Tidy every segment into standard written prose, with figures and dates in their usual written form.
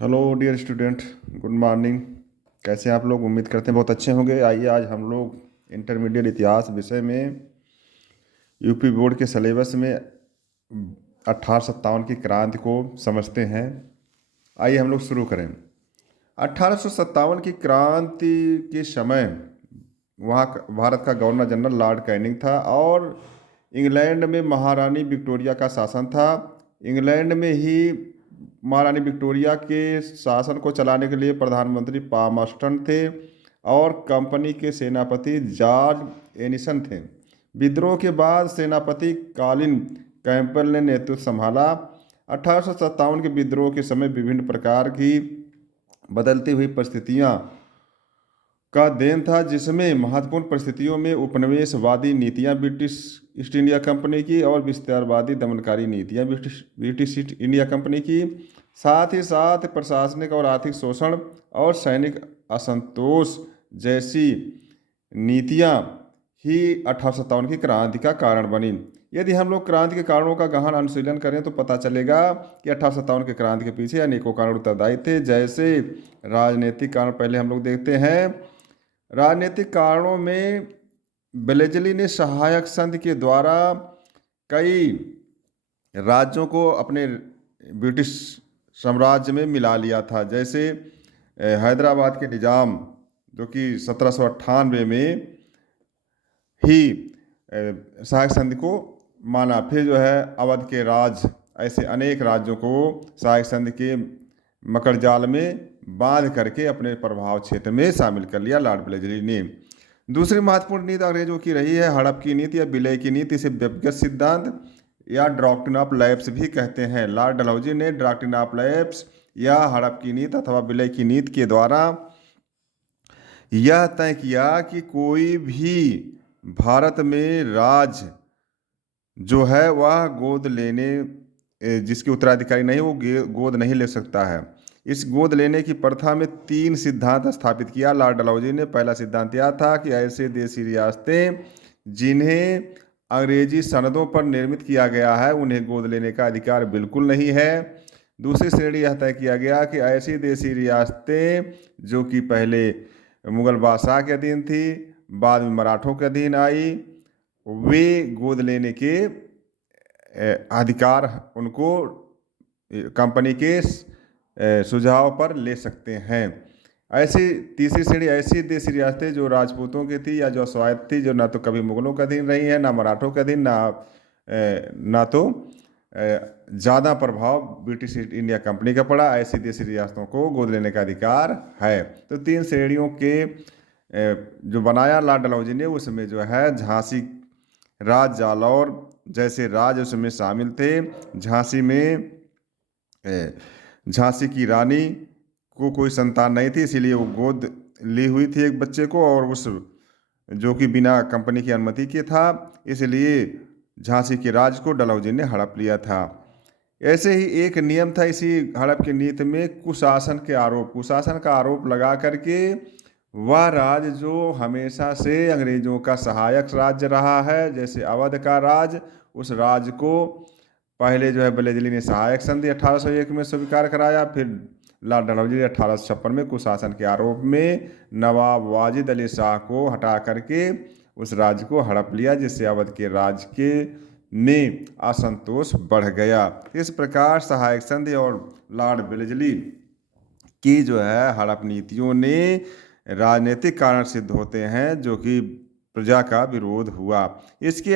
Hello dear student, good morning. कैसे हैं आप लोग? उम्मीद करते हैं बहुत अच्छे होंगे। आइए आज हम लोग इंटरमीडिएट इतिहास विषय में यूपी बोर्ड के सिलेबस में 1857 की क्रांति को समझते हैं। आइए हम लोग शुरू करें। 1857 की क्रांति के समय वहाँ भारत का गवर्नर जनरल लॉर्ड कैनिंग था और इंग्लैंड में महारानी विक्टोरिया का शासन था। इंग्लैंड में ही महारानी विक्टोरिया के शासन को चलाने के लिए प्रधानमंत्री पामस्टन थे और कंपनी के सेनापति जॉर्ज एनिसन थे। विद्रोह के बाद सेनापति कॉलिन कैंपबेल ने नेतृत्व संभाला। 1857 के विद्रोह के समय विभिन्न प्रकार की बदलती हुई परिस्थितियां का देन था, जिसमें महत्वपूर्ण परिस्थितियों में उपनिवेशवादी नीतियां ब्रिटिश ईस्ट इंडिया कंपनी की और विस्तारवादी दमनकारी नीतियां ब्रिटिश ईस्ट इंडिया कंपनी की, साथ ही साथ प्रशासनिक और आर्थिक शोषण और सैनिक असंतोष जैसी नीतियां ही 1857 की क्रांति का कारण बनी। यदि हम लोग क्रांति के कारणों का गहन अनुशीलन करें तो पता चलेगा कि 1857 के क्रांति के पीछे अनेकों कारण उत्तरदायी थे। जैसे राजनीतिक कारण पहले हम लोग देखते हैं। राजनीतिक कारणों में बेलेजली ने सहायक संघ के द्वारा कई राज्यों को अपने ब्रिटिश साम्राज्य में मिला लिया था। जैसे हैदराबाद के निज़ाम, जो कि 1798 में ही सहायक संधि को माना। फिर जो है अवध के राज, ऐसे अनेक राज्यों को सहायक संधि के मकड़जाल में बांध करके अपने प्रभाव क्षेत्र में शामिल कर लिया लॉर्ड बेलेजली ने। दूसरी महत्वपूर्ण नीति अंग्रेजों की रही है हड़प की नीति या विलय की नीति। इसे व्यक्तिगत सिद्धांत या डॉक्ट्रिन ऑफ लैप्स भी कहते हैं। लॉर्ड डलहौजी ने डॉक्ट्रिन ऑफ लैप्स या हड़प की नीति अथवा विलय की नीति के द्वारा यह तय किया कि कोई भी भारत में राज जो है वह गोद लेने, जिसके उत्तराधिकारी नहीं वो गोद नहीं ले सकता है। इस गोद लेने की प्रथा में 3 सिद्धांत स्थापित किया लॉर्ड डलहौजी ने। पहला सिद्धांत यह था कि ऐसे देशी रियासतें जिन्हें अंग्रेजी सनदों पर निर्मित किया गया है उन्हें गोद लेने का अधिकार बिल्कुल नहीं है। दूसरी श्रेणी यह तय किया गया कि ऐसी देशी रियासतें जो कि पहले मुगल बादशाह के अधीन थी, बाद में मराठों के अधीन आई, वे गोद लेने के अधिकार उनको कंपनी के सुझाव पर ले सकते हैं। ऐसी तीसरी श्रेणी ऐसी देशी रियासतें जो राजपूतों की थी या जो स्वायत्त थी, जो ना तो कभी मुगलों के अधीन रही है, ना मराठों के अधीन, ना तो ज़्यादा प्रभाव ब्रिटिश ईस्ट इंडिया कंपनी का पड़ा, ऐसी देशी रियासतों को गोद लेने का अधिकार है। तो 3 श्रेणियों के जो बनाया लॉर्ड डलहौजी ने, उसमें जो है झांसी राज, जालौर जैसे राज उसमें शामिल थे। झांसी में झांसी की रानी को कोई संतान नहीं थी, इसीलिए वो गोद ली हुई थी एक बच्चे को, और उस जो कि बिना कंपनी की अनुमति के था, इसलिए झांसी के राज को डलहौजी ने हड़प लिया था। ऐसे ही एक नियम था इसी हड़प की नीति में, कुशासन का आरोप लगा करके वह राज जो हमेशा से अंग्रेजों का सहायक राज्य रहा है, जैसे अवध का राज, उस राज को पहले जो है बेलेजली ने सहायक संधि 1801 में स्वीकार कराया। फिर लॉर्ड डलहौजी ने 1856 में कुशासन के आरोप में नवाब वाजिद अली शाह को हटा करके उस राज्य को हड़प लिया, जिससे अवध के राज के में असंतोष बढ़ गया। इस प्रकार सहायक संधि और लॉर्ड बेलेजली की जो है हड़प नीतियों ने राजनीतिक कारण सिद्ध होते हैं, जो कि प्रजा का विरोध हुआ। इसके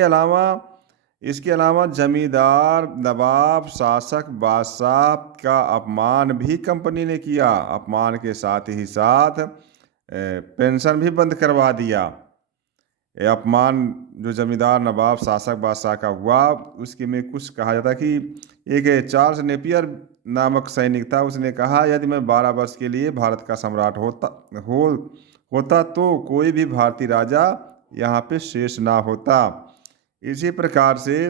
अलावा जमींदार, नवाब, शासक, बादशाह का अपमान भी कंपनी ने किया। अपमान के साथ ही साथ पेंशन भी बंद करवा दिया। ये अपमान जो जमींदार, नवाब, शासक, बादशाह का हुआ, उसके में कुछ कहा जाता कि एक चार्ल्स नेपियर नामक सैनिक था, उसने कहा यदि मैं 12 वर्ष के लिए भारत का सम्राट होता तो कोई भी भारतीय राजा यहाँ पे शेष ना होता। इसी प्रकार से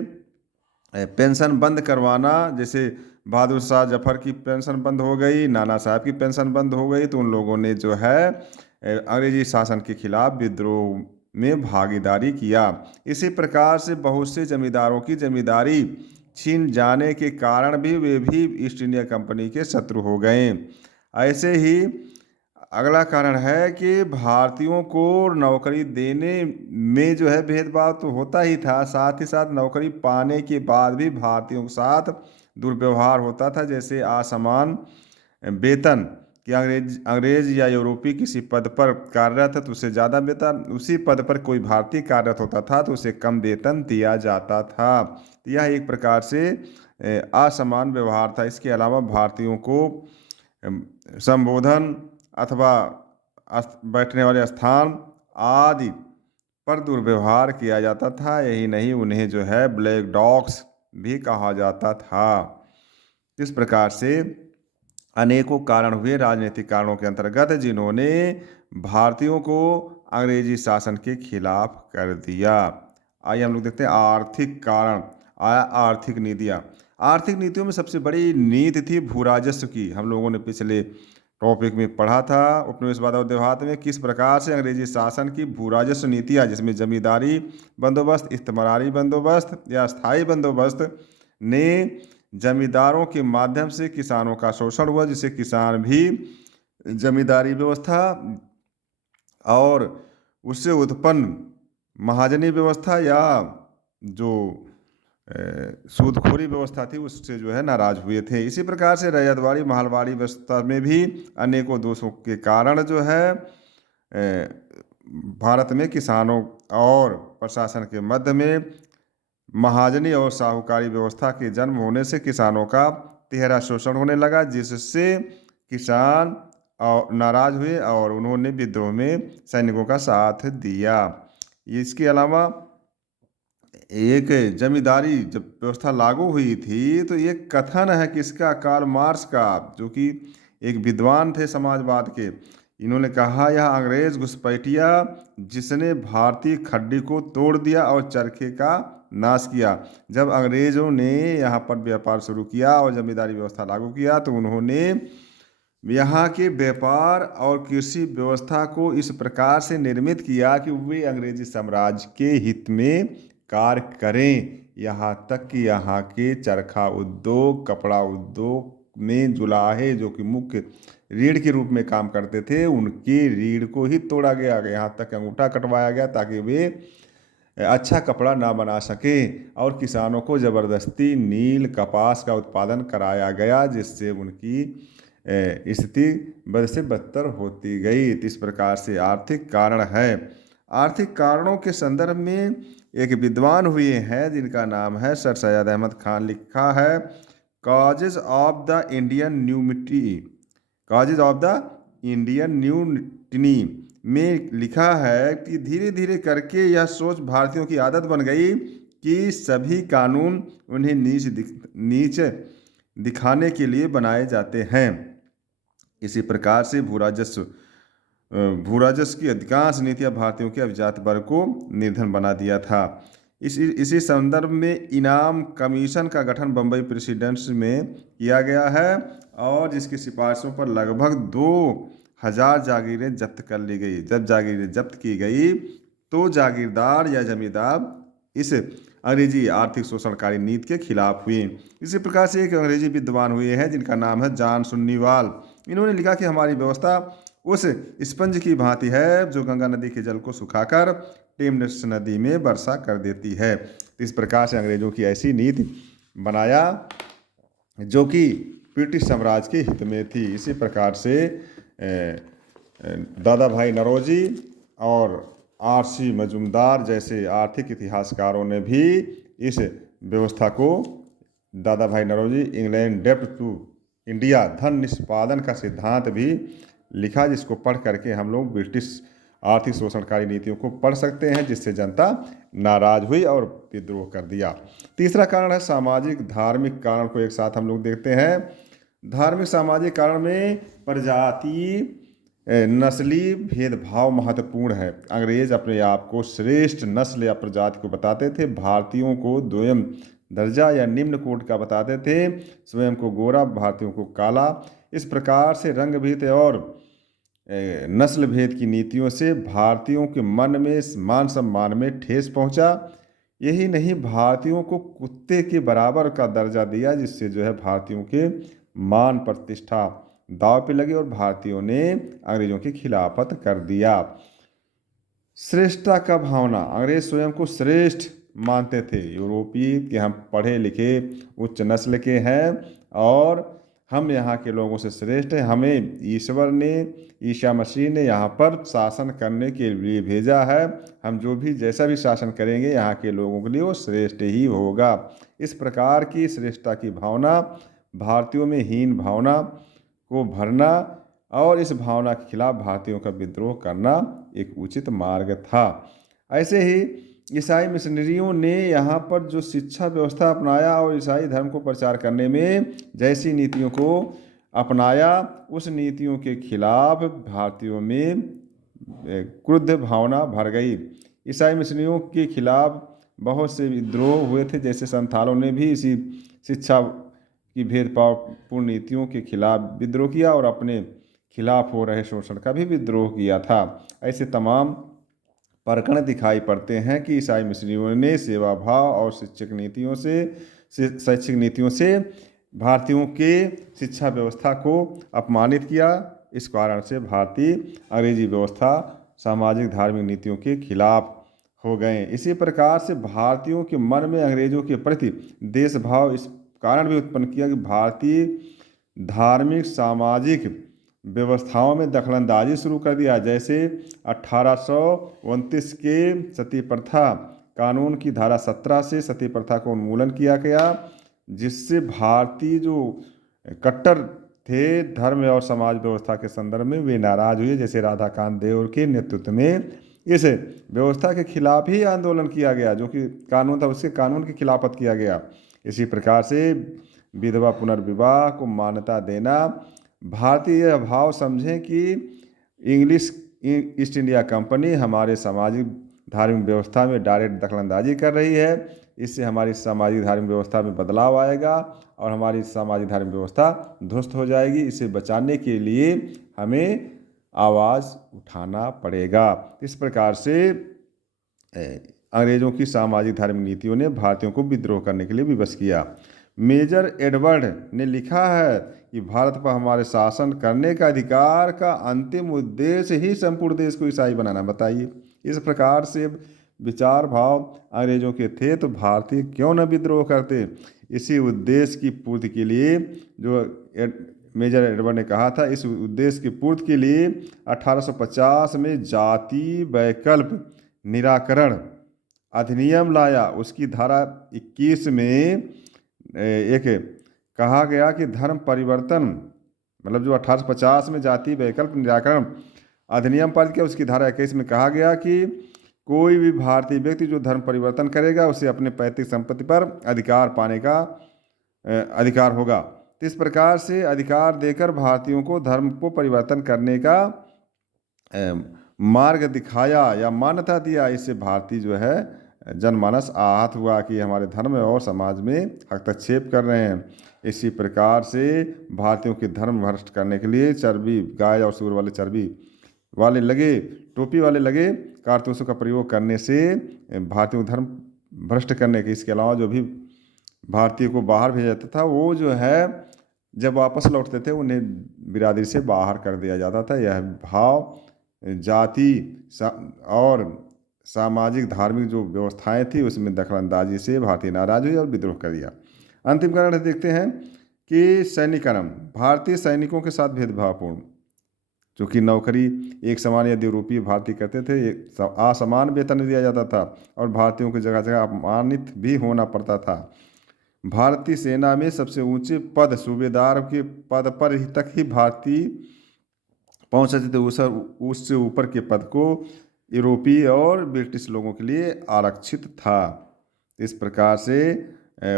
पेंशन बंद करवाना, जैसे बहादुर शाह जफर की पेंशन बंद हो गई, नाना साहब की पेंशन बंद हो गई, तो उन लोगों ने जो है अंग्रेजी शासन के खिलाफ विद्रोह में भागीदारी किया। इसी प्रकार से बहुत से जमींदारों की जमींदारी छीन जाने के कारण भी वे भी ईस्ट इंडिया कंपनी के शत्रु हो गए। ऐसे ही अगला कारण है कि भारतीयों को नौकरी देने में जो है भेदभाव तो होता ही था, साथ ही साथ नौकरी पाने के बाद भी भारतीयों के साथ दुर्व्यवहार होता था। जैसे असमान वेतन कि अंग्रेज या यूरोपी किसी पद पर कार्यरत है तो उसे ज़्यादा वेतन, उसी पद पर कोई भारतीय कार्यरत होता था तो उसे कम वेतन दिया जाता था। यह एक प्रकार से असमान व्यवहार था। इसके अलावा भारतीयों को संबोधन अथवा बैठने वाले स्थान आदि पर दुर्व्यवहार किया जाता था। यही नहीं, उन्हें जो है ब्लैक डॉग्स भी कहा जाता था। इस प्रकार से अनेकों कारण हुए राजनीतिक कारणों के अंतर्गत जिन्होंने भारतीयों को अंग्रेजी शासन के खिलाफ कर दिया। आइए हम लोग देखते हैं आर्थिक कारण। आर्थिक नीतियाँ। आर्थिक नीतियों में सबसे बड़ी नीति थी भू राजस्व की। हम लोगों ने पिछले टॉपिक में पढ़ा था उपनिवेशवाद और देहात में किस प्रकार से अंग्रेजी शासन की भू राजस्व नीतियाँ, जिसमें जमींदारी बंदोबस्त, इस्तेमारी बंदोबस्त या स्थायी बंदोबस्त ने जमींदारों के माध्यम से किसानों का शोषण हुआ, जिससे किसान भी जमींदारी व्यवस्था और उससे उत्पन्न महाजनी व्यवस्था या जो सूदखोरी व्यवस्था थी उससे जो है नाराज हुए थे। इसी प्रकार से रैयतवाड़ी महलवाड़ी व्यवस्था में भी अनेकों दोषों के कारण जो है भारत में किसानों और प्रशासन के मध्य में महाजनी और साहूकारी व्यवस्था के जन्म होने से किसानों का तिहरा शोषण होने लगा, जिससे किसान और नाराज हुए और उन्होंने विद्रोह में सैनिकों का साथ दिया। इसके अलावा एक जमींदारी जब व्यवस्था लागू हुई थी तो ये कथन है किसका, कार्ल मार्क्स का, जो कि एक विद्वान थे समाजवाद के। इन्होंने कहा यह अंग्रेज घुसपैठिया जिसने भारतीय खड्डी को तोड़ दिया और चरखे का नाश किया। जब अंग्रेजों ने यहाँ पर व्यापार शुरू किया और जमींदारी व्यवस्था लागू किया तो उन्होंने यहाँ के व्यापार और कृषि व्यवस्था को इस प्रकार से निर्मित किया कि वे अंग्रेजी साम्राज्य के हित में कार्य करें। यहाँ तक कि यहाँ के चरखा उद्योग, कपड़ा उद्योग में जुलाहे जो कि मुख्य रीढ़ के रूप में काम करते थे, उनके रीढ़ को ही तोड़ा गया। यहाँ तक अंगूठा कटवाया गया ताकि वे अच्छा कपड़ा ना बना सके और किसानों को ज़बरदस्ती नील कपास का उत्पादन कराया गया, जिससे उनकी स्थिति बद से बदतर होती गई। इस प्रकार से आर्थिक कारण है। आर्थिक कारणों के संदर्भ में एक विद्वान हुए हैं जिनका नाम है सर सैयद अहमद खान। लिखा है causes of the Indian mutiny, causes of the Indian mutiny में लिखा है कि धीरे धीरे करके यह सोच भारतीयों की आदत बन गई कि सभी कानून उन्हें नीच दिखाने के लिए बनाए जाते हैं। इसी प्रकार से भू राजस्व की अधिकांश नीतियां भारतीयों के अभिजात वर्ग को निर्धन बना दिया था। इसी संदर्भ में इनाम कमीशन का गठन बम्बई प्रेसिडेंस में किया गया है और जिसकी सिफारिशों पर लगभग 2000 जागीरें जब्त कर ली गई। जब जागीरें जब्त की गई तो जागीरदार या जमींदार इस अंग्रेजी आर्थिक शोषणकारी नीति के खिलाफ हुए। इसी प्रकार से एक अंग्रेजी विद्वान हुए हैं जिनका नाम है जॉन सुन्नीवाल। इन्होंने लिखा कि हमारी व्यवस्था उस स्पंज की भांति है जो गंगा नदी के जल को सुखाकर टेम्स नदी में वर्षा कर देती है। इस प्रकार से अंग्रेजों की ऐसी नीति बनाया जो कि ब्रिटिश साम्राज्य के हित में थी। इसी प्रकार से दादा भाई नौरोजी और आर.सी. मजूमदार जैसे आर्थिक इतिहासकारों ने भी इस व्यवस्था को, दादा भाई नौरोजी इंग्लैंड डेब्ट टू इंडिया, धन निष्पादन का सिद्धांत भी लिखा, जिसको पढ़ करके हम लोग ब्रिटिश आर्थिक शोषणकारी नीतियों को पढ़ सकते हैं, जिससे जनता नाराज हुई और विद्रोह कर दिया। तीसरा कारण है सामाजिक धार्मिक कारण को एक साथ हम लोग देखते हैं। धार्मिक सामाजिक कारण में प्रजाति नस्ली भेदभाव महत्वपूर्ण है। अंग्रेज अपने आप को श्रेष्ठ नस्ल या प्रजाति को बताते थे, भारतीयों को द्वितीय दर्जा या निम्न कोट का बताते थे, स्वयं को गोरा, भारतीयों को काला। इस प्रकार से रंग भेद और नस्ल भेद की नीतियों से भारतीयों के मन में मान सम्मान में ठेस पहुंचा। यही नहीं, भारतीयों को कुत्ते के बराबर का दर्जा दिया, जिससे जो है भारतीयों के मान प्रतिष्ठा दांव पे लगी और भारतीयों ने अंग्रेजों की खिलाफत कर दिया। श्रेष्ठता का भावना, अंग्रेज स्वयं को श्रेष्ठ मानते थे, यूरोपीय कि हम पढ़े लिखे उच्च नस्ल के हैं और हम यहाँ के लोगों से श्रेष्ठ हैं, हमें ईश्वर ने, ईसा मसीह ने यहाँ पर शासन करने के लिए भेजा है, हम जो भी जैसा भी शासन करेंगे यहाँ के लोगों के लिए वो श्रेष्ठ ही होगा। इस प्रकार की श्रेष्ठता की भावना, भारतीयों में हीन भावना को भरना और इस भावना के खिलाफ भारतीयों का विद्रोह करना एक उचित मार्ग था। ऐसे ही ईसाई मिशनरियों ने यहाँ पर जो शिक्षा व्यवस्था अपनाया और ईसाई धर्म को प्रचार करने में जैसी नीतियों को अपनाया, उस नीतियों के खिलाफ भारतीयों में क्रुद्ध भावना भर गई। ईसाई मिशनरियों के खिलाफ बहुत से विद्रोह हुए थे, जैसे संथालों ने भी इसी शिक्षा की भेदभावपूर्ण नीतियों के खिलाफ विद्रोह किया और अपने खिलाफ हो रहे शोषण का भी विद्रोह किया था। ऐसे तमाम प्रकरण दिखाई पड़ते हैं कि ईसाई मिशनरियों ने सेवा भाव और शैक्षिक नीतियों से भारतीयों के शिक्षा व्यवस्था को अपमानित किया। इस कारण से भारतीय अंग्रेजी व्यवस्था सामाजिक धार्मिक नीतियों के खिलाफ हो गए। इसी प्रकार से भारतीयों के मन में अंग्रेजों के प्रति देशभाव इस कारण भी उत्पन्न किया कि भारतीय धार्मिक सामाजिक व्यवस्थाओं में दखलंदाजी शुरू कर दिया। जैसे 1829 के सती प्रथा कानून की धारा 17 से सती प्रथा को उन्मूलन किया गया, जिससे भारतीय जो कट्टर थे धर्म और समाज व्यवस्था के संदर्भ में वे नाराज हुए। जैसे राधाकांत देव के नेतृत्व में इस व्यवस्था के खिलाफ ही आंदोलन किया गया, जो कि कानून था उसके कानून की खिलाफत किया गया। इसी प्रकार से विधवा पुनर्विवाह को मान्यता देना, भारतीय यह भाव समझें कि इंग्लिश ईस्ट इंडिया कंपनी हमारे सामाजिक धार्मिक व्यवस्था में डायरेक्ट दखलंदाजी कर रही है, इससे हमारी सामाजिक धार्मिक व्यवस्था में बदलाव आएगा और हमारी सामाजिक धार्मिक व्यवस्था ध्वस्त हो जाएगी। इसे बचाने के लिए हमें आवाज़ उठाना पड़ेगा। इस प्रकार से अंग्रेजों की सामाजिक धार्मिक नीतियों ने भारतीयों को विद्रोह करने के लिए विवश किया। मेजर एडवर्ड ने लिखा है कि भारत पर हमारे शासन करने का अधिकार का अंतिम उद्देश्य ही संपूर्ण देश को ईसाई बनाना। बताइए, इस प्रकार से विचार भाव अंग्रेजों के थे तो भारतीय क्यों न विद्रोह करते। इसी उद्देश्य की पूर्ति के लिए जो मेजर एडवर्ड ने कहा था, इस उद्देश्य की पूर्ति के लिए 1850 में जाति वैकल्प निराकरण अधिनियम लाया। उसकी धारा 21 में एक कहा गया कि धर्म परिवर्तन, मतलब जो 1850 में जाति वैकल्प निराकरण अधिनियम पारित किया, उसकी धारा 21 में कहा गया कि कोई भी भारतीय व्यक्ति जो धर्म परिवर्तन करेगा उसे अपने पैतृक संपत्ति पर अधिकार पाने का अधिकार होगा। तो इस प्रकार से अधिकार देकर भारतीयों को धर्म को परिवर्तन करने का मार्ग दिखाया या मान्यता दिया। इससे भारतीय जो है जनमानस आहत हुआ कि हमारे धर्म और समाज में हस्तक्षेप कर रहे हैं। इसी प्रकार से भारतीयों के धर्म भ्रष्ट करने के लिए चर्बी, गाय और सूअर वाले चर्बी वाले लगे, टोपी वाले लगे कारतूसों का प्रयोग करने से भारतीयों धर्म भ्रष्ट करने के, इसके अलावा जो भी भारतीय को बाहर भेजा जाता था वो जो है जब वापस लौटते थे उन्हें बिरादरी से बाहर कर दिया जाता था। यह भाव जाति और सामाजिक धार्मिक जो व्यवस्थाएं थी उसमें दखलंदाजी से भारतीय नाराज हुए और विद्रोह कर दिया। अंतिम कारण देखते हैं कि सैनिकरण, भारतीय सैनिकों के साथ भेदभावपूर्ण, चूँकि नौकरी एक समान यदि यूरोपीय भारतीय करते थे, असमान वेतन दिया जाता था और भारतीयों को जगह जगह अपमानित भी होना पड़ता था। भारतीय सेना में सबसे ऊंचे पद सूबेदार के पद पर ही तक ही भारतीय पहुंच सकते थे, उससे ऊपर के पद को यूरोपीय और ब्रिटिश लोगों के लिए आरक्षित था। इस प्रकार से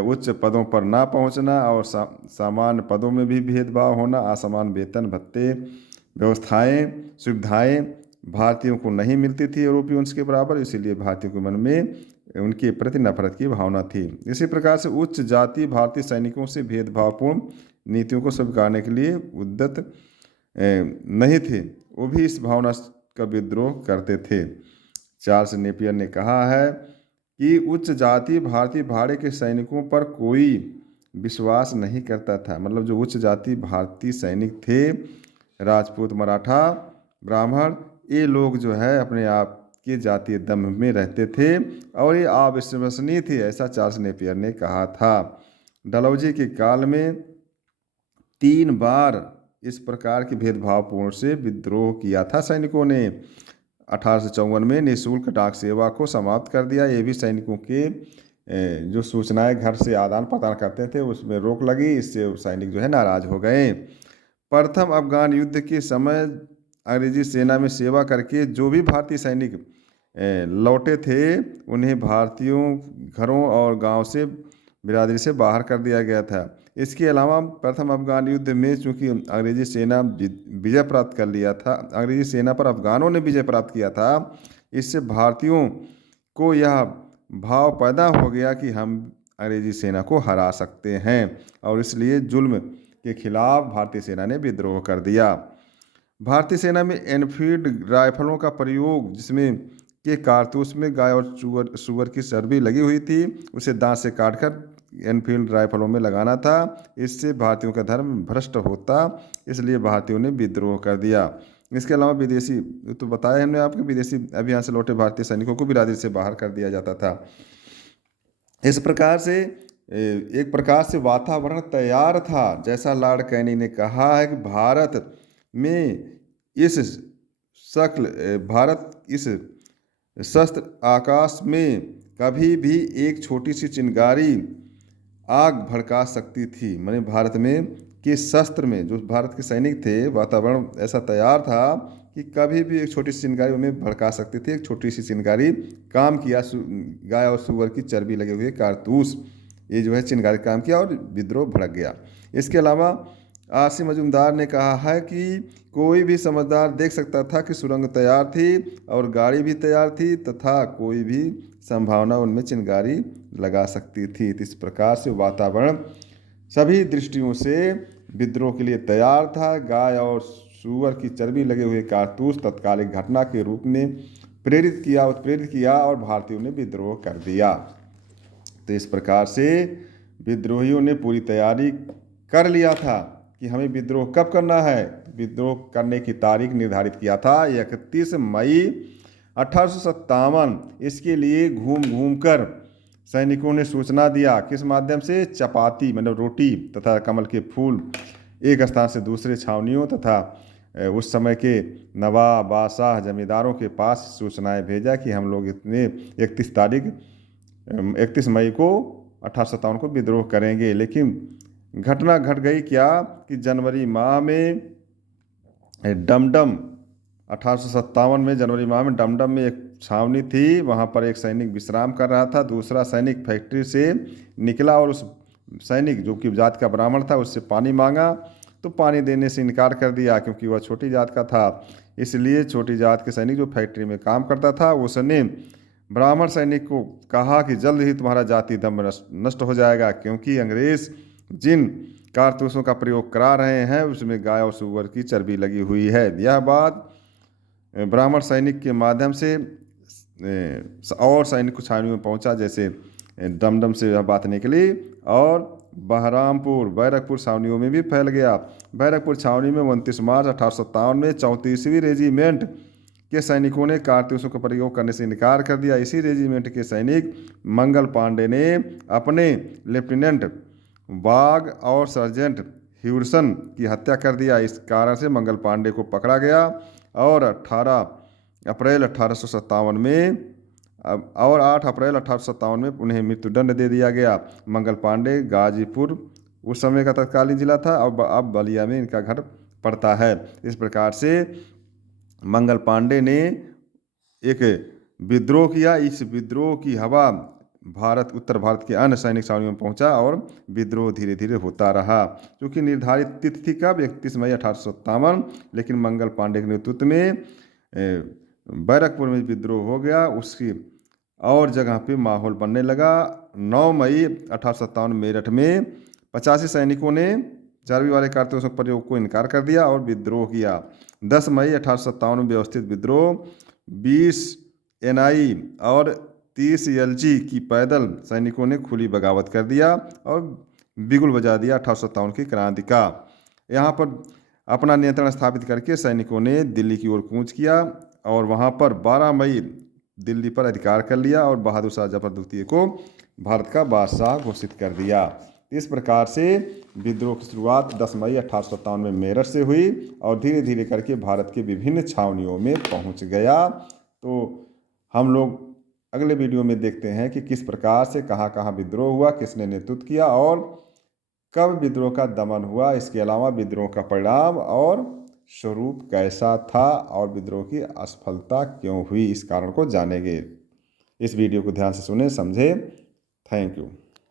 उच्च पदों पर ना पहुंचना और सामान्य पदों में भी भेदभाव होना, असमान वेतन भत्ते व्यवस्थाएं सुविधाएं भारतीयों को नहीं मिलती थी यूरोपियंस के बराबर, इसीलिए भारतीयों के मन में उनके प्रति नफरत की भावना थी। इसी प्रकार से उच्च जाति भारतीय सैनिकों से भेदभावपूर्ण नीतियों को स्वीकारने के लिए उद्यत नहीं थे, वो भी इस भावना का विद्रोह करते थे। चार्ल्स नेपियर ने कहा है कि उच्च जाति भारतीय भाड़े के सैनिकों पर कोई विश्वास नहीं करता था। मतलब जो उच्च जाति भारतीय सैनिक थे, राजपूत, मराठा, ब्राह्मण, ये लोग जो है अपने आप के जातीय दम में रहते थे और ये अविश्वसनीय थी, ऐसा चार्ल्स नेपियर ने कहा था। डलहौजी के काल में 3 बार इस प्रकार के भेदभावपूर्ण से विद्रोह किया था सैनिकों ने। 1854 में निःशुल्क डाक सेवा को समाप्त कर दिया। ये भी सैनिकों के जो सूचनाएं घर से आदान प्रदान करते थे उसमें रोक लगी, इससे सैनिक जो है नाराज हो गए। प्रथम अफगान युद्ध के समय अंग्रेजी सेना में सेवा करके जो भी भारतीय सैनिक लौटे थे उन्हें भारतीयों घरों और गांव से बिरादरी से बाहर कर दिया गया था। इसके अलावा प्रथम अफगान युद्ध में चूंकि अंग्रेजी सेना विजय प्राप्त कर लिया था, अंग्रेजी सेना पर अफगानों ने विजय प्राप्त किया था, इससे भारतीयों को यह भाव पैदा हो गया कि हम अंग्रेजी सेना को हरा सकते हैं और इसलिए जुल्म के खिलाफ भारतीय सेना ने विद्रोह कर दिया। भारतीय सेना में एनफील्ड राइफलों का प्रयोग, जिसमें के कारतूस में गाय और सुअर की चर्बी लगी हुई थी, उसे दांत से काटकर एनफील्ड राइफलों में लगाना था। इससे भारतीयों का धर्म भ्रष्ट होता, इसलिए भारतीयों ने विद्रोह कर दिया। इसके अलावा विदेशी, तो बताया हमने आपके, विदेशी अभियान से लौटे भारतीय सैनिकों को बिरादरी से बाहर कर दिया जाता था। इस प्रकार से एक प्रकार से वातावरण तैयार था। जैसा लॉर्ड कैनिंग ने कहा है कि भारत इस शस्त्र आकाश में कभी भी एक छोटी सी चिंगारी आग भड़का सकती थी। माने भारत में के शस्त्र में जो भारत के सैनिक थे, वातावरण ऐसा तैयार था कि कभी भी एक छोटी सी चिंगारी उन्हें भड़का सकती थी। एक छोटी सी चिंगारी काम किया, गाय और सुअर की चर्बी लगे हुए कारतूस, ये जो है चिंगारी काम किया और विद्रोह भड़क गया। इसके अलावा आरसी मजूमदार ने कहा है कि कोई भी समझदार देख सकता था कि सुरंग तैयार थी और गाड़ी भी तैयार थी तथा कोई भी संभावना उनमें चिंगारी लगा सकती थी। इस प्रकार से वातावरण सभी दृष्टियों से विद्रोह के लिए तैयार था। गाय और सूअर की चर्बी लगे हुए कारतूस तत्कालिक घटना के रूप में उत्प्रेरित किया और भारतीयों ने विद्रोह कर दिया। तो इस प्रकार से विद्रोहियों ने पूरी तैयारी कर लिया था कि हमें विद्रोह कब करना है। विद्रोह करने की तारीख निर्धारित किया था 31 मई 1857। इसके लिए घूम घूम कर सैनिकों ने सूचना दिया, किस माध्यम से? चपाती मतलब रोटी तथा कमल के फूल एक स्थान से दूसरे छावनियों तथा उस समय के नवाब, बादशाह, जमींदारों के पास सूचनाएं भेजा कि हम लोग इतने 31 मई को 1857 को विद्रोह करेंगे। लेकिन घटना घट गई क्या कि जनवरी माह में डमडम 1857 में जनवरी माह में डमडम में एक छावनी थी, वहाँ पर एक सैनिक विश्राम कर रहा था। दूसरा सैनिक फैक्ट्री से निकला और उस सैनिक जो कि जात का ब्राह्मण था उससे पानी मांगा, तो पानी देने से इनकार कर दिया क्योंकि वह छोटी जात का था। इसलिए छोटी जात के सैनिक जो फैक्ट्री में काम करता था उसने ब्राह्मण सैनिक को कहा कि जल्द ही तुम्हारा जाति दम नष्ट हो जाएगा, क्योंकि अंग्रेज जिन कारतूसों का प्रयोग करा रहे हैं उसमें गाय और सूअर की चर्बी लगी हुई है। यह बात ब्राह्मण सैनिक के माध्यम से और सैनिक छावनी में पहुंचा, जैसे डमडम से यह बात निकली और बहरामपुर, बैरकपुर छावनियों में भी फैल गया। बैरकपुर छावनी में 29 मार्च 1857 में 34वीं रेजिमेंट के सैनिकों ने कारतूसों का प्रयोग करने से इनकार कर दिया। इसी रेजिमेंट के सैनिक मंगल पांडे ने अपने लेफ्टिनेंट बाग और सर्जेंट ह्यूरसन की हत्या कर दिया। इस कारण से मंगल पांडे को पकड़ा गया और 18 अप्रैल 1857 में और 8 अप्रैल 1857 में उन्हें मृत्युदंड दे दिया गया। मंगल पांडे गाजीपुर उस समय का तत्कालीन जिला था और अब बलिया में इनका घर पड़ता है। इस प्रकार से मंगल पांडे ने एक विद्रोह किया। इस विद्रोह की हवा उत्तर भारत के अन्य सैनिक छावनियों में पहुंचा और विद्रोह धीरे धीरे होता रहा। क्योंकि निर्धारित तिथि थी कब? 31 मई 1857, लेकिन मंगल पांडे के नेतृत्व में बैरकपुर में विद्रोह हो गया। उसकी और जगह पे माहौल बनने लगा। 9 मई 1857 मेरठ में 85 सैनिकों ने चर्बी वाले कारतूसों के प्रयोग को इनकार कर दिया और विद्रोह किया। 10 मई 1857 में व्यवस्थित विद्रोह 20 NI और 30 LG की पैदल सैनिकों ने खुली बगावत कर दिया और बिगुल बजा दिया 1857 की क्रांति का। यहाँ पर अपना नियंत्रण स्थापित करके सैनिकों ने दिल्ली की ओर कूच किया और वहाँ पर 12 मई दिल्ली पर अधिकार कर लिया और बहादुर शाह जफर द्वितीय को भारत का बादशाह घोषित कर दिया। इस प्रकार से विद्रोह की शुरुआत 10 मई 1857 में मेरठ से हुई और धीरे धीरे करके भारत के विभिन्न छावनियों में पहुंच गया। तो हम लोग अगले वीडियो में देखते हैं कि किस प्रकार से कहाँ कहाँ विद्रोह हुआ, किसने नेतृत्व किया और कब विद्रोह का दमन हुआ। इसके अलावा विद्रोह का परिणाम और स्वरूप कैसा था और विद्रोह की असफलता क्यों हुई, इस कारण को जानेंगे। इस वीडियो को ध्यान से सुने, समझे। Thank you.